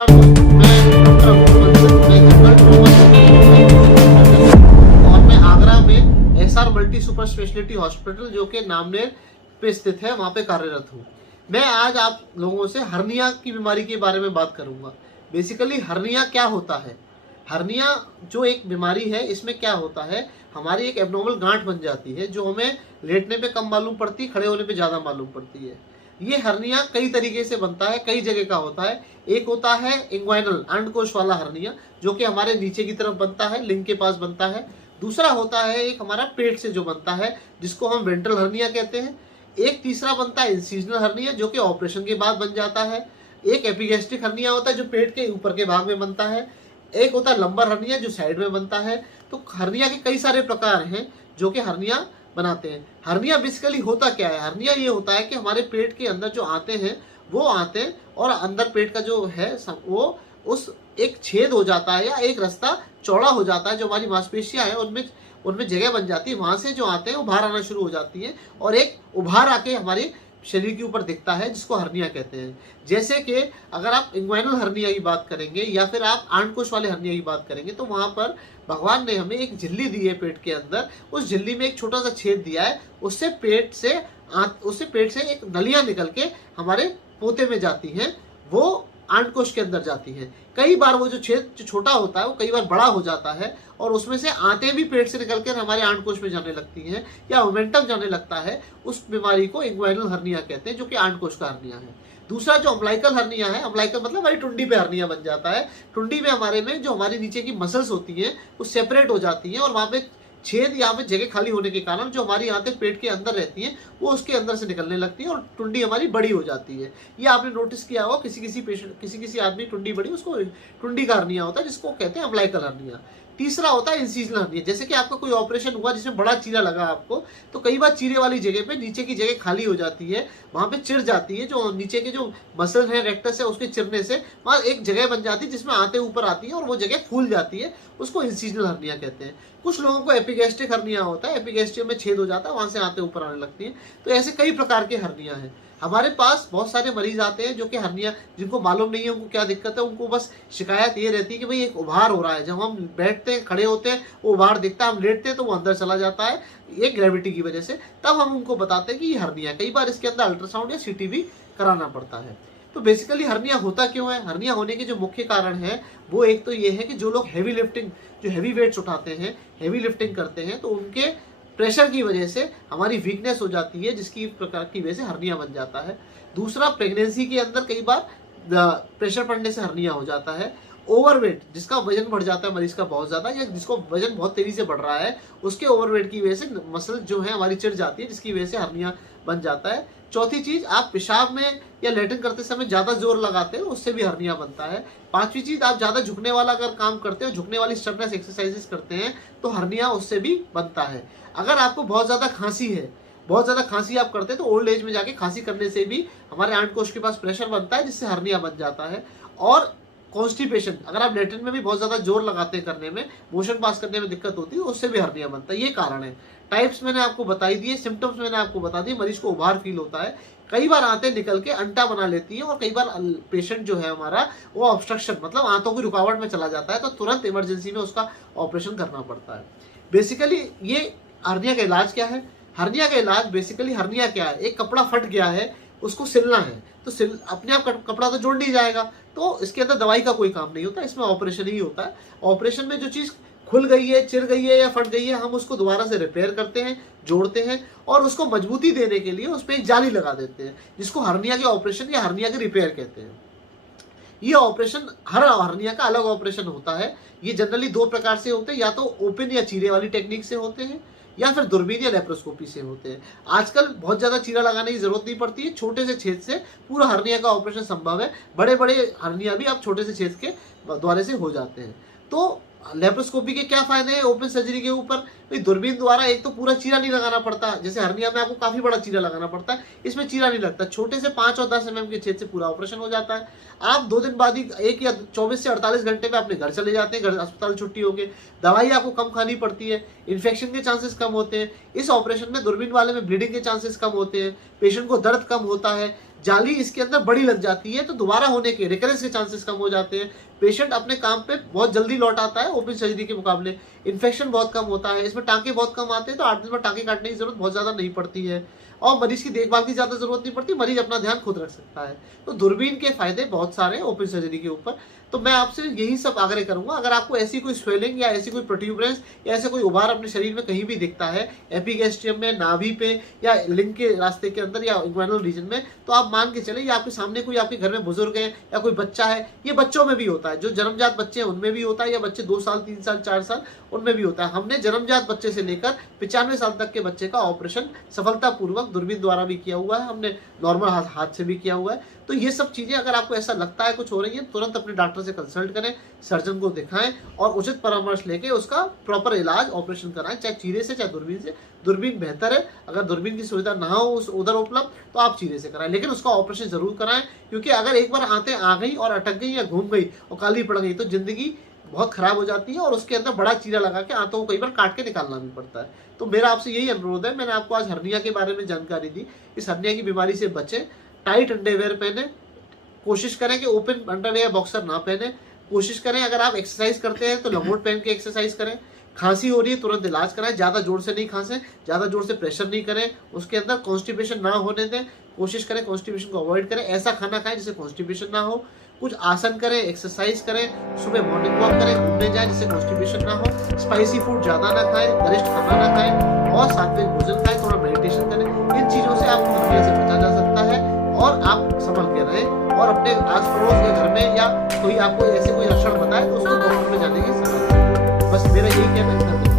और मैं आगरा में SR multi super speciality hospital जो कि नामनेर पे स्थित है वहाँ पे कार्यरत हूँ। मैं आज आप लोगों से हर्निया की बीमारी के बारे में बात करूँगा। बेसिकली हर्निया क्या होता है? हर्निया जो एक बीमारी है, इसमें क्या होता है, हमारी एक एब्नॉर्मल गांठ बन जाती है जो हमें लेटने पे कम मालूम पड़ती, खड़े होने पे ज़्यादा मालूम पड़ती है। ये हर्निया कई तरीके से बनता है, कई जगह का होता है। एक होता है इंग्वाइनल अंडकोश वाला हर्निया जो कि हमारे नीचे की तरफ बनता है, लिंग के पास बनता है। दूसरा होता है एक हमारा पेट से जो बनता है जिसको हम वेंट्रल हर्निया कहते हैं। एक तीसरा बनता है इंसिजनल हर्निया जो कि ऑपरेशन के बाद बन जाता है। एक एपिगैस्ट्रिक हर्निया होता है जो पेट के ऊपर के भाग में बनता है। एक होता है लंबर हर्निया जो साइड में बनता है। तो हर्निया के कई सारे प्रकार हैं जो कि हर्निया बनाते हैं। हर्निया बेसिकली होता क्या है? हर्निया ये होता है कि हमारे पेट के अंदर जो आते हैं वो आते हैं और अंदर पेट का जो है वो उस एक छेद हो जाता है या एक रास्ता चौड़ा हो जाता है, जो हमारी मांसपेशियां हैं उनमें उनमें जगह बन जाती है। वहां से जो आते हैं वो बाहर आना शुरू हो जाती है और एक उभार आके हमारे शरीर के ऊपर दिखता है जिसको हर्निया कहते हैं। जैसे कि अगर आप इंग्वाइनल हर्निया की बात करेंगे या फिर आप आंतकोश वाले हर्निया की बात करेंगे तो वहां पर भगवान ने हमें एक झिल्ली दी है पेट के अंदर। उस झिल्ली में एक छोटा सा छेद दिया है, उससे पेट से एक नलियां निकल के हमारे पोते में जाती हैं, वो आंतकोश के अंदर जाती हैं। कई बार वो जो छेद जो छोटा होता है वो कई बार बड़ा हो जाता है और उसमें से आंतें भी पेट से निकलकर हमारे आंतकोश में जाने लगती हैं या मोमेंटम जाने लगता है। उस बीमारी को इंग्वाइनल हर्निया कहते हैं जो कि आंतकोश का हर्निया है। दूसरा जो अम्बलाइकल हर्निया है, अम्बलाइकल मतलब हमारी टुंडी पे हर्निया बन जाता है। टुंडी में हमारे में जो हमारी नीचे की मसल्स होती हैं वो सेपरेट हो जाती हैं और वहाँ पे छेद यहाँ पे जगह खाली होने के कारण जो हमारी आंतें पेट के अंदर रहती हैं वो उसके अंदर से निकलने लगती है और टुंडी हमारी बड़ी हो जाती है। ये आपने नोटिस किया होगा, किसी आदमी टुंडी बड़ी, उसको टुंडी का हर्निया होता है जिसको कहते हैं अम्बलाइकल हर्निया। तीसरा होता है इंसिजनल हर्निया। जैसे कि आपका कोई ऑपरेशन हुआ जिसमें बड़ा चीरा लगा आपको, तो कई बार चीरे वाली जगह पे नीचे की जगह खाली हो जाती है, वहां पे चिर जाती है, जो नीचे के जो मसल है रेक्टस है उसके चिरने से वहां एक जगह बन जाती है जिसमें आते ऊपर आती है और वो जगह फूल जाती है, उसको इंसिजनल हर्निया कहते हैं। कुछ लोगों को एपिगैस्ट्रिक हर्निया होता है, एपिगैस्ट्रियम में छेद हो जाता है, वहां से आते ऊपर आने लगती है। तो ऐसे कई प्रकार के हर्निया है। हमारे पास बहुत सारे मरीज आते हैं जो कि हर्निया, जिनको मालूम नहीं है उनको क्या दिक्कत है, उनको बस शिकायत ये रहती है कि भाई एक उभार हो रहा है। जब हम बैठते हैं, खड़े होते हैं, वो उभार दिखता है, हम लेटते हैं तो वो अंदर चला जाता है, ये ग्रेविटी की वजह से। तब हम उनको बताते हैं कि ये हर्निया। कई बार इसके अंदर अल्ट्रासाउंड या सीटी भी कराना पड़ता है। तो बेसिकली हर्निया होता क्यों है? हर्निया होने के जो मुख्य कारण है वो एक तो ये है कि जो लोग हैवी लिफ्टिंग, जो हैवी वेट्स उठाते हैं, हैवी लिफ्टिंग करते हैं, तो उनके प्रेशर की वजह से हमारी वीकनेस हो जाती है जिसकी प्रकार की वजह से हर्निया बन जाता है। दूसरा, प्रेगनेंसी के अंदर कई बार प्रेशर पड़ने से हर्निया हो जाता है। ओवरवेट, जिसका वजन बढ़ जाता है मरीज का बहुत ज्यादा, या जिसको वजन बहुत तेजी से बढ़ रहा है, उसके ओवरवेट की वजह से मसल जो है हमारी चिढ़ जाती है जिसकी वजह से हर्निया बन जाता है। चौथी चीज, आप पेशाब में या लेटिन करते समय ज्यादा जोर लगाते हैं, उससे भी हर्निया बनता है। पांचवी चीज, आप ज्यादा झुकने वाला अगर काम करते हो, झुकने वाली स्टर्नेस एक्सरसाइजेस करते हैं, तो हर्निया उससे भी बनता है। अगर आपको बहुत ज्यादा खांसी है, बहुत ज्यादा खांसी आप करते हैं, तो ओल्ड एज में जाके खांसी करने से भी हमारे आंतकोश के पास प्रेशर बनता है जिससे हर्निया बन जाता है। और कॉन्स्टिपेशन, अगर आप लेटिन में भी बहुत ज्यादा जोर लगाते हैं करने में, मोशन पास करने में दिक्कत होती है, उससे भी हर्निया बनता है। ये कारण है। टाइप्स मैंने आपको बताई दिए, सिम्टम्स मैंने आपको बता दिए। मरीज को उभार फील होता है, कई बार आंतें निकल के अंटा बना लेती है और कई बार पेशेंट जो है हमारा वो ऑब्स्ट्रक्शन मतलब आंतों की रुकावट में चला जाता है, तो तुरंत इमरजेंसी में उसका ऑपरेशन करना पड़ता है। बेसिकली ये हर्निया का इलाज क्या है? हर्निया का इलाज बेसिकली, हर्निया क्या है? एक कपड़ा फट गया है, उसको सिलना है, तो अपने आप कपड़ा तो जुड़ नहीं जाएगा, तो इसके अंदर दवाई का कोई काम नहीं होता, इसमें ऑपरेशन ही होता है। ऑपरेशन में जो चीज खुल गई है, चिर गई है या फट गई है, हम उसको दोबारा से रिपेयर करते हैं, जोड़ते हैं और उसको मजबूती देने के लिए उस पर एक जाली लगा देते हैं, जिसको हर्निया के ऑपरेशन या हर्निया के रिपेयर कहते हैं। ये ऑपरेशन, हर हर्निया का अलग ऑपरेशन होता है। ये जनरली दो प्रकार से होते हैं, या तो ओपन या चीरे वाली टेक्निक से होते हैं या फिर दूरबीन या लेप्रोस्कोपी से होते हैं। आजकल बहुत ज्यादा चीरा लगाने की जरूरत नहीं पड़ती है, छोटे से छेद से पूरा हर्निया का ऑपरेशन संभव है। बड़े बड़े हर्निया भी आप छोटे से छेद के द्वारा से हो जाते हैं। तो लेप्रोस्कोपी के क्या फायदे हैं ओपन सर्जरी के ऊपर? भाई दूरबीन द्वारा एक तो पूरा चीरा नहीं लगाना पड़ता, जैसे हर्निया में आपको काफी बड़ा चीरा लगाना पड़ता है, इसमें चीरा नहीं लगता, छोटे से 5 और 10 mm के छेद से पूरा ऑपरेशन हो जाता है। आप 2 दिन बाद ही, 1 या 24 से 48 घंटे में अपने घर चले जाते हैं, घर अस्पताल छुट्टी होके। दवाई आपको कम खानी पड़ती है, इन्फेक्शन के चांसेस कम होते हैं। इस ऑपरेशन में दूरबीन वाले में ब्लीडिंग के चांसेस कम होते हैं, पेशेंट को दर्द कम होता है, जाली इसके अंदर बड़ी लग जाती है, तो दोबारा होने के रिकरेंस के चांसेस कम हो जाते हैं। पेशेंट अपने काम पे बहुत जल्दी लौट आता है ओपन सर्जरी के मुकाबले। इन्फेक्शन बहुत कम होता है, इसमें टाँके बहुत कम आते हैं, तो 8 दिन में टाँके काटने की जरूरत बहुत ज़्यादा नहीं पड़ती है और मरीज की देखभाल की ज़्यादा जरूरत नहीं पड़ती, मरीज अपना ध्यान खुद रख सकता है। तो दूरबीन के फायदे बहुत सारे हैं ओपन सर्जरी के ऊपर। तो मैं आपसे यही सब आग्रह करूंगा, अगर आपको ऐसी कोई स्वेलिंग या ऐसी कोई प्रोट्यूबरेंस या ऐसे कोई उभार अपने शरीर में कहीं भी दिखता है, एपिगैस्ट्रियम में, नाभि पे या लिंग के रास्ते के अंदर या इंग्वाइनल रीजन में, तो आप मान के चले ये आपके सामने कोई आपके घर में बुजुर्ग है या कोई बच्चा है। ये बच्चों में भी होता है, जो जन्मजात बच्चे हैं उनमें भी होता है, या बच्चे 2 साल 3 साल 4 साल उनमें भी होता है। हमने जन्मजात बच्चे से लेकर 95 साल तक के बच्चे का ऑपरेशन सफलतापूर्वक दूरबीन द्वारा भी किया हुआ है, हमने नॉर्मल हाथ से भी किया हुआ है। तो ये सब चीजें अगर आपको ऐसा लगता है कुछ हो रही है, तुरंत अपने डॉक्टर से कंसल्ट करें, सर्जन को दिखाएं और उचित परामर्श लेके उसका प्रॉपर इलाज ऑपरेशन कराएं, चाहे चीरे से चाहे दूरबीन से। दूरबीन बेहतर है, अगर दूरबीन की सुविधा ना हो उस उधर उपलब्ध तो आप चीरे से कराएं, लेकिन उसका ऑपरेशन जरूर कराएं, क्योंकि अगर एक बार आंतें आ गई और अटक गई या घूम गई और काली पड़ गई तो जिंदगी बहुत खराब हो जाती है और उसके अंदर बड़ा चीरा लगा के आंतों को कई बार काट के निकालना भी पड़ता है। तो मेरा आपसे यही अनुरोध है, मैंने आपको आज हर्निया के बारे में जानकारी दी। इस हर्निया की बीमारी से बचें, टाइट अंडरवेयर पहने, कोशिश करें कि ओपन अंडरवेयर बॉक्सर ना पहने, कोशिश करें अगर आप एक्सरसाइज करते हैं तो लंगोट पहन के एक्सरसाइज करें। खांसी हो रही है तुरंत इलाज कराएं, ज़्यादा जोर से नहीं खांसें, ज़्यादा जोर से प्रेशर नहीं करें, उसके अंदर कॉन्स्टिपेशन ना होने दें, कोशिश करें कॉन्स्टिपेशन को अवॉइड करें, ऐसा खाना खाएं जिससे कॉन्स्टिपेशन ना हो, कुछ आसन करें, एक्सरसाइज करें, सुबह मॉर्निंग वॉक करें, घूमने जाएं जिससे कॉन्स्टिपेशन ना हो, स्पाइसी फूड ज़्यादा ना खाएं, गरिष्ठ खाना ना खाएं और सात्विक भोजन खाएं, थोड़ा मेडिटेशन करें। इन चीज़ों से आपको हर्निया से बचा जा सकता है और आप संभल के रहें और अपने आस पड़ोस के घर में या कोई आपको ऐसे कोई लक्षण बताए तो उसको डॉक्टर में जाने की सलाह दें। बस मेरा यही कहना है।